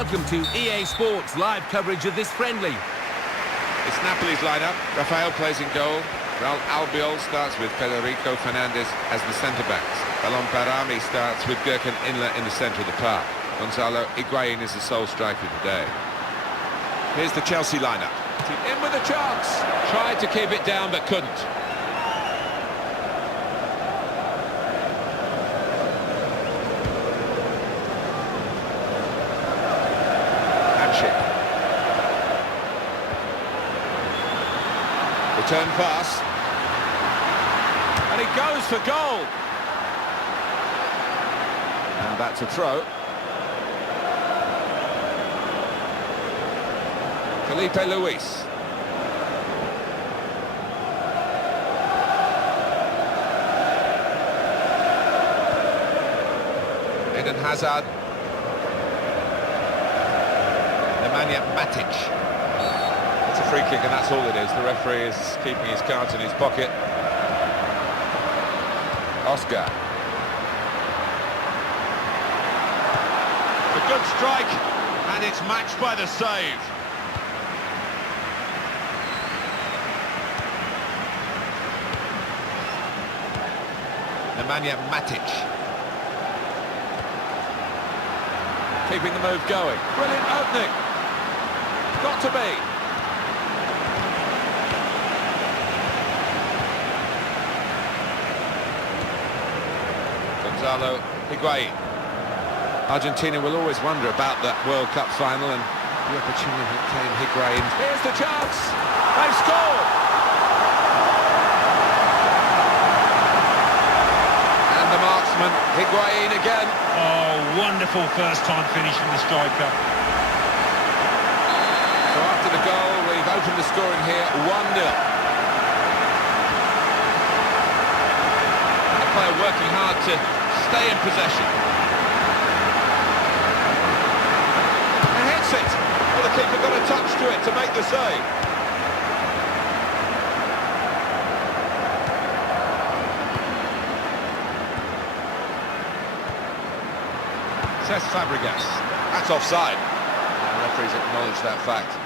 Welcome to EA Sports live coverage of this friendly. It's Napoli's lineup. Rafael plays in goal. Real Albiol starts with Federico Fernandez as the centre-backs. Ballon Barami starts with Gürkan Inler in the centre of the park. Gonzalo Higuain is the sole striker today. Here's the Chelsea lineup. In with a chance. Tried to keep it down but couldn't. Return pass. And he goes for goal. And that's a throw. Felipe Luis. Eden Hazard. Nemanja Matic. It's a free kick and that's all it is. The referee is keeping his cards in his pocket. Oscar. A good strike and it's matched by the save. Nemanja Matic. Keeping the move going. Brilliant opening. Got to be. Gonzalo Higuain. Argentina will always wonder about that World Cup final and the opportunity came Higuain. Here's the chance. They've scored. And the marksman, Higuain again. Oh, wonderful first-time finish from the striker. So after the goal, we've opened the scoring here, 1-0. Player working hard to stay in possession. And hits it. Well, the keeper got a touch to it to make the save. Cesc Fabregas. That's offside. The referees acknowledge that fact.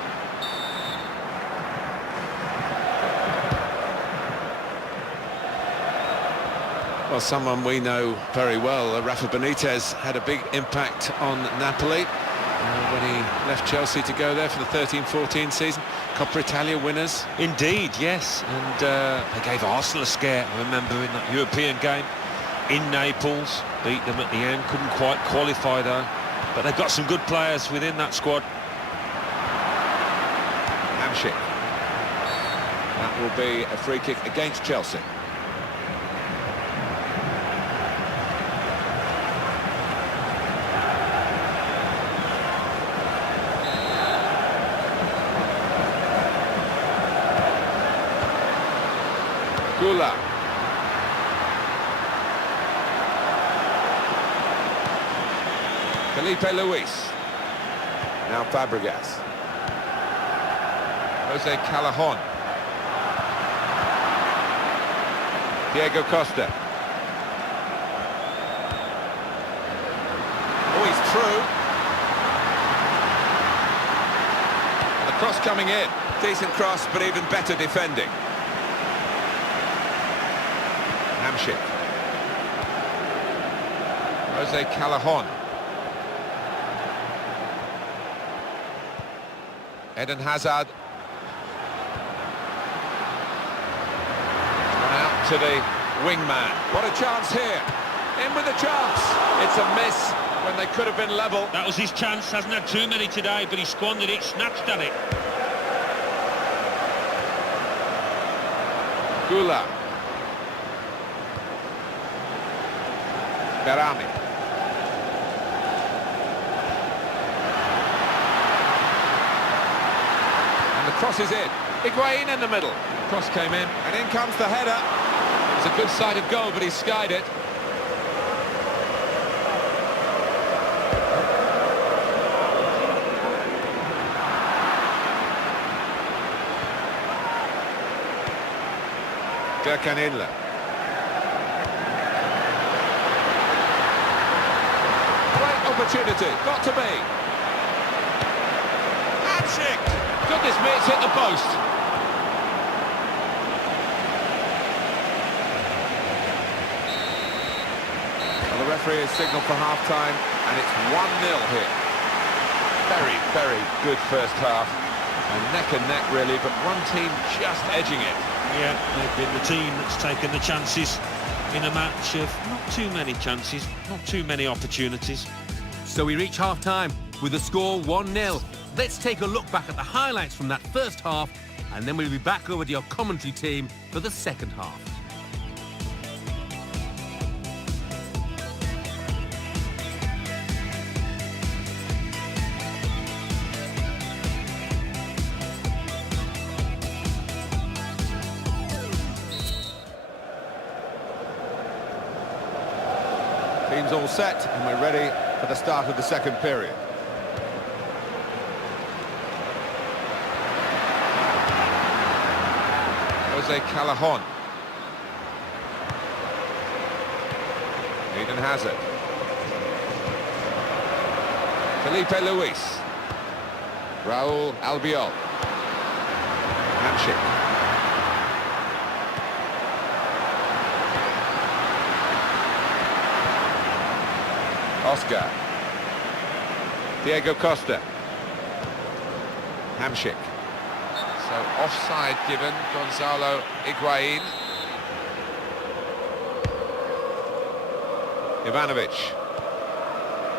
Well, someone we know very well, Rafa Benitez, had a big impact on Napoli when he left Chelsea to go there for the 13-14 season. Coppa Italia winners. Indeed, yes. And they gave Arsenal a scare, I remember, in that European game in Naples. Beat them at the end, couldn't quite qualify though. But they've got some good players within that squad. Hamsik. That will be a free kick against Chelsea. Gula. Felipe Luis. Now Fabregas. Jose Callajon. Diego Costa. Oh, he's through. The cross coming in. Decent cross, but even better defending. Hamsik. Jose Callajon. Eden Hazard. Gone out to the wingman. What a chance here. In with a chance. It's a miss when they could have been level. That was his chance. Hasn't had too many today, but he squandered it, snatched at it. Gula. Barami. And the cross is in. Higuain in the middle. Cross came in, and in comes the header. It's a good sight of goal, but he skied it. Gürkan Inler. Great opportunity, got to be. Goodness me, it's hit the post. Well, the referee has signalled for half-time, and it's 1-0 here. Very, very good first half. And neck and neck, really, but one team just edging it. Yeah, they've been the team that's taken the chances in a match of not too many chances, not too many opportunities. So we reach half-time with the score 1-0. Let's take a look back at the highlights from that first half, and then we'll be back over to your commentary team for the second half. Team's all set, and we're ready for the start of the second period. Jose Callajon. Eden Hazard. Felipe Luis. Raul Albiol. Hamsik. Oscar. Diego Costa. Hamsik. So offside given, Gonzalo Higuain. Ivanovic.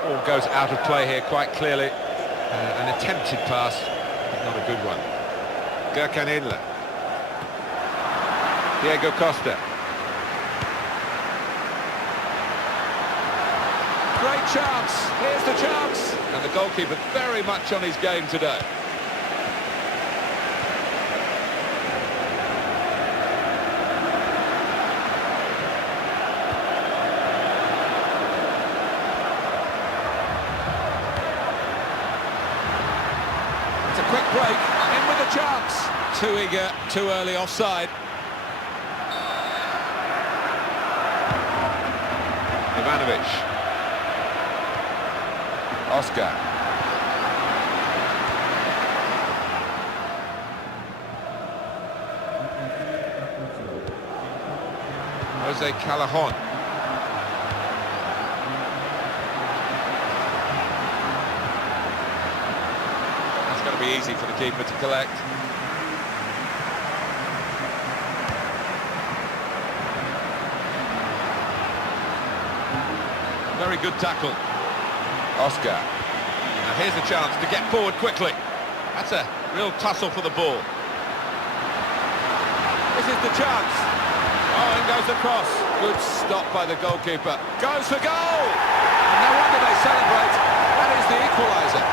Ball goes out of play here quite clearly. An attempted pass, but not a good one. Gürkan Inler. Diego Costa. Great chance, here's the chance. And the goalkeeper very much on his game today. It's a quick break, in with a chance. Too eager, too early offside. Ivanovic. Oscar. Jose Callajon. That's going to be easy for the keeper to collect. Very good tackle. Oscar. Now here's a chance to get forward quickly. That's a real tussle for the ball. This is the chance. Oh, in goes the cross. Good stop by the goalkeeper. Goes for goal! And no wonder they celebrate. That is the equaliser.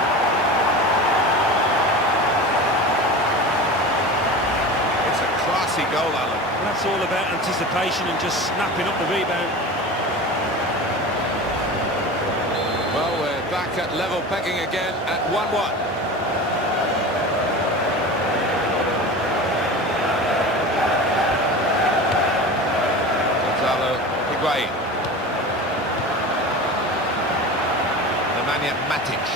It's a classy goal, Alan. That's all about anticipation and just snapping up the rebound. Well, we're back at level pegging again at 1-1. Gonzalo Higuain. Nemanja Matic.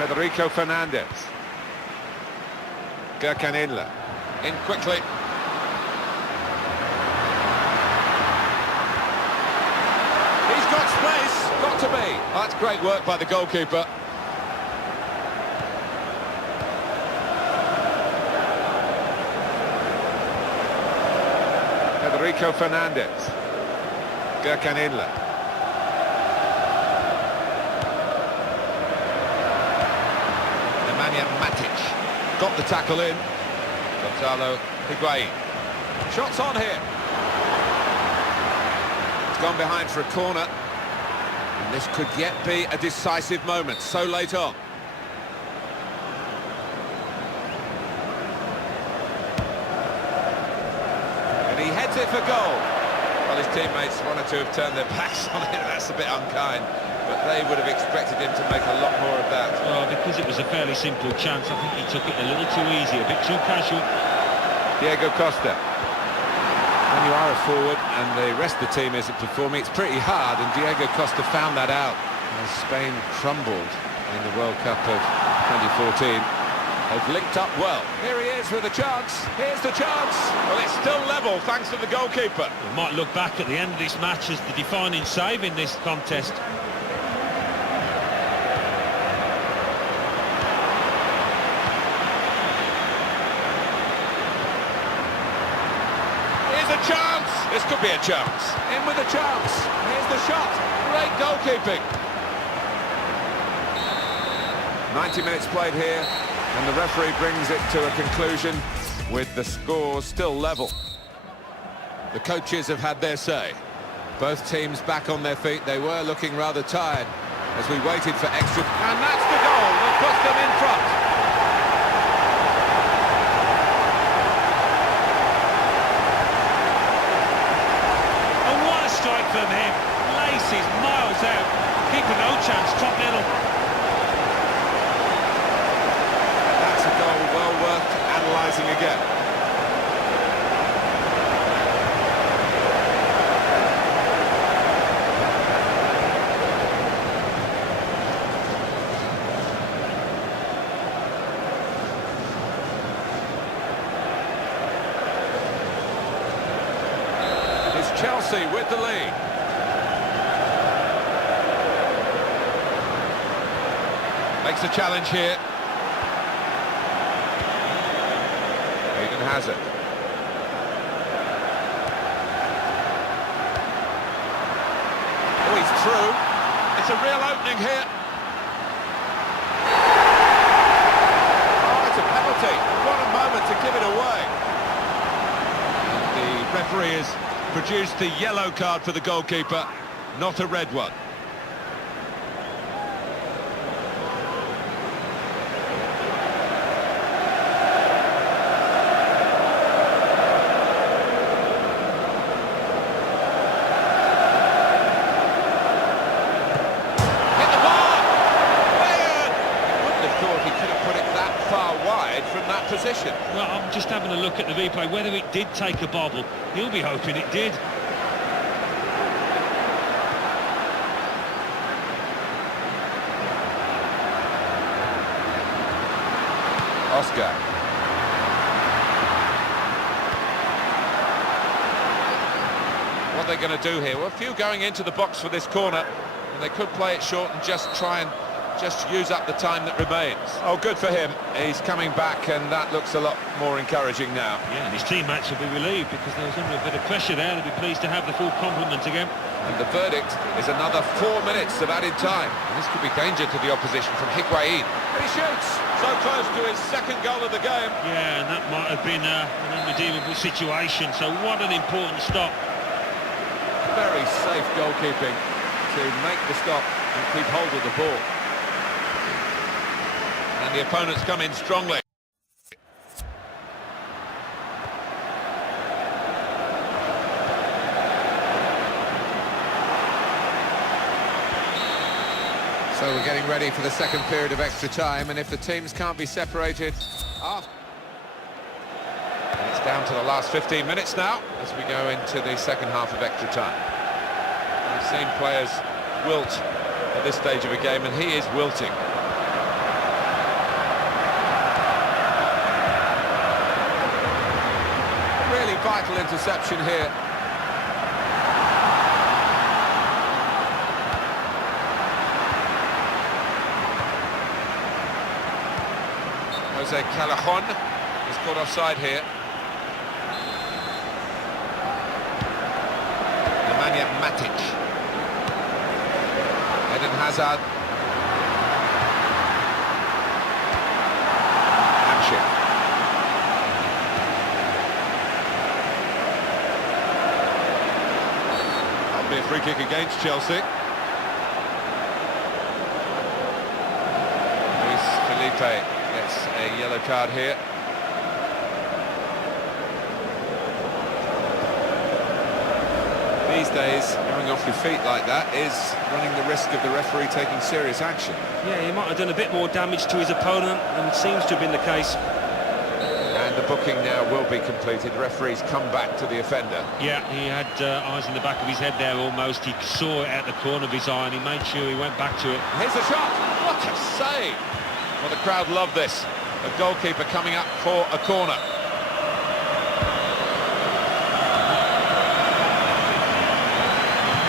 Federico Fernandez. Gürkan Inler. In quickly. He's got space. Got to be. That's great work by the goalkeeper. Federico Fernandez. Gürkan Inler. Nemanja Matic got the tackle in. Gonzalo Higuain. Shots on here. It's gone behind for a corner. And this could yet be a decisive moment so late on. And he heads it for goal. Well, Well, his teammates wanted to have turned their backs on it. That's a bit unkind, but they would have expected him to make a lot more of that. Well, because it was a fairly simple chance, I think he took it a little too easy, a bit too casual. Diego Costa. When you are a forward and the rest of the team isn't performing, it's pretty hard, and Diego Costa found that out as Spain crumbled in the World Cup of 2014. They've linked up well. Here he is with a chance. Here's the chance. Well, it's still level thanks to the goalkeeper. We might look back at the end of this match as the defining save in this contest. Here's a chance. This could be a chance. In with a chance. Here's the shot. Great goalkeeping. 90 minutes played here, and the referee brings it to a conclusion with the score still level. The coaches have had their say. Both teams back on their feet. They were looking rather tired as we waited for extra. And that's the goal that puts them in front. And what a strike from him. Laces miles out. Keeper no chance, top middle. That's a goal well worth analysing again. It's Chelsea with the lead. Makes a challenge here. Hazard. Oh, he's through. It's a real opening here. Oh, it's a penalty. What a moment to give it away. And the referee has produced the yellow card for the goalkeeper, not a red one. From that position. Well, I'm just having a look at the replay. Whether it did take a bobble, he'll be hoping it did. Oscar. What are they going to do here? Well, a few going into the box for this corner, and they could play it short and just try and use up the time that remains. Oh, good for him. He's coming back, and that looks a lot more encouraging now. Yeah, and his teammates will be relieved because there was under a bit of pressure there. They'll be pleased to have the full complement again. And the verdict is another 4 minutes of added time. And this could be danger to the opposition from Higuain. And he shoots! So close to his second goal of the game. Yeah, and that might have been an unredeemable situation. So what an important stop. Very safe goalkeeping to make the stop and keep hold of the ball. And the opponents come in strongly. So we're getting ready for the second period of extra time, and if the teams can't be separated after... And it's down to the last 15 minutes now as we go into the second half of extra time. We've seen players wilt at this stage of a game, and he is wilting. Really vital interception here. Jose Callejon is caught offside here. Nemanja Matic. Eden Hazard. Hamsik. That'll be a free kick against Chelsea. Luis Felipe gets a yellow card here. these days, going off your feet like that is running the risk of the referee taking serious action. Yeah, he might have done a bit more damage to his opponent, and seems to have been the case. And the booking now will be completed. Referee's come back to the offender. Yeah, he had eyes in the back of his head there almost. He saw it at the corner of his eye, and he made sure he went back to it. Here's the shot. What a save! Well, the crowd love this. A goalkeeper coming up for a corner.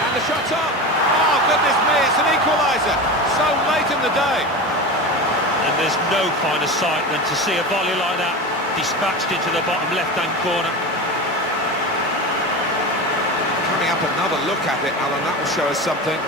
And the shot's up. Oh, goodness me, it's an equaliser. So late in the day. And there's no finer sight than to see a volley like that dispatched into the bottom left-hand corner. Coming up, another look at it, Alan. That will show us something.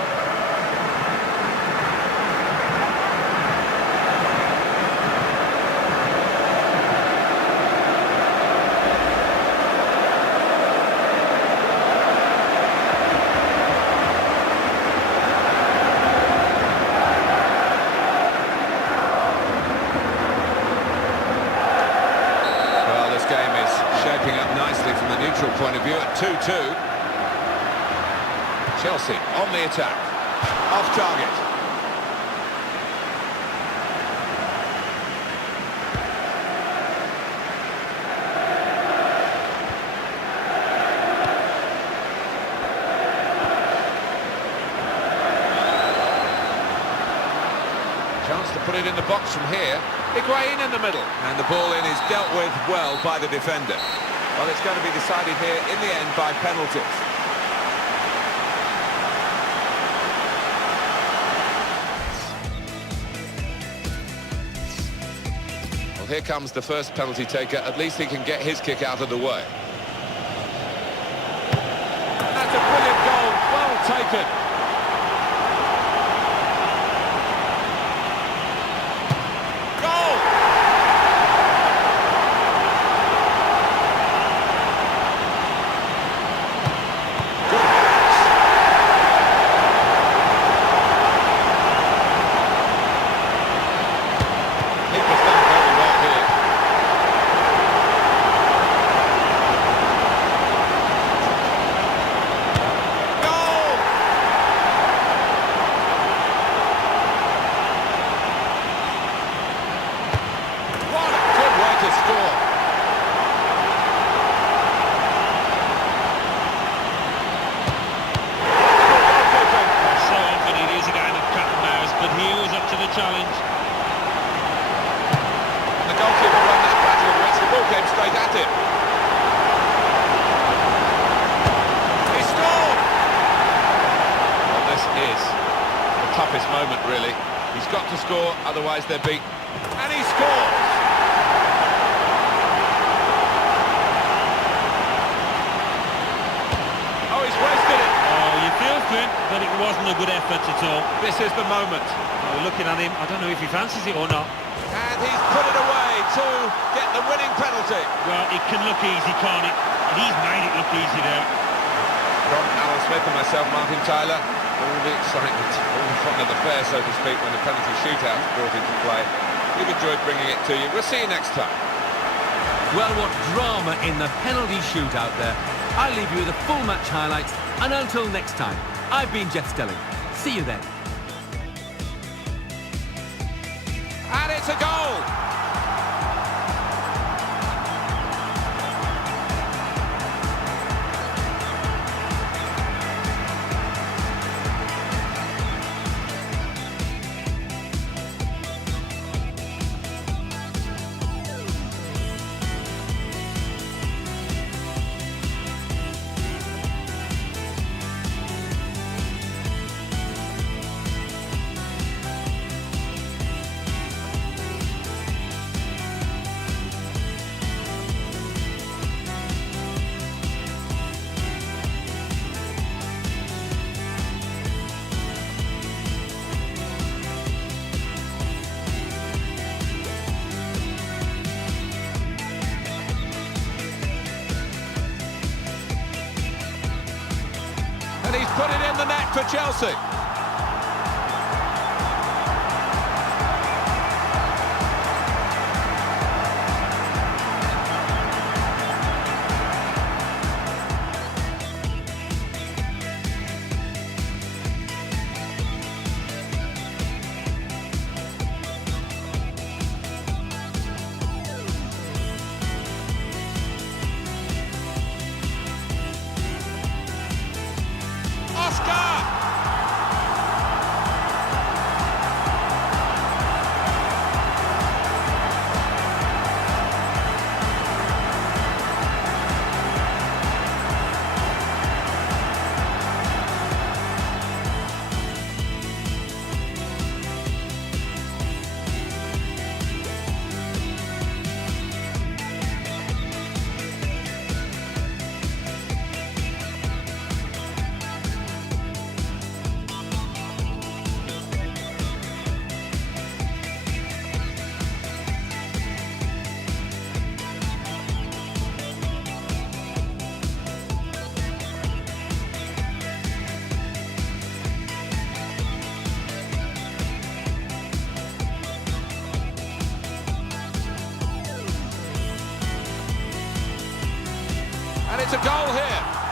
Shaping up nicely from the neutral point of view at 2-2. Chelsea on the attack. Off target. Chance to put it in the box from here. Higuain in the middle. And the ball in is dealt with well by the defender. Well, it's going to be decided here in the end by penalties. Well, here comes the first penalty taker. At least he can get his kick out of the way. That's a brilliant goal. Well taken. Challenge. And the goalkeeper won that battle in which the ball came straight at him. He scored! Well, this is the toughest moment, really. He's got to score, otherwise they're beaten. And he scores! Oh, he's wasted it. Oh, you feel for him, but it wasn't a good effort at all. This is the moment. Looking at him, I don't know if he fancies it or not. And he's put it away to get the winning penalty. Well, it can look easy, can't it? And he's made it look easy there. From Alan Smith and myself, Martin Tyler, all the excitement, all the fun of the fair, so to speak, when the penalty shootout is brought into play. We've enjoyed bringing it to you. We'll see you next time. Well, what drama in the penalty shootout there. I'll leave you with the full match highlights, and until next time, I've been Jeff Stelling. See you then. And it's a goal! And he's put it in the net for Chelsea. it's a goal here.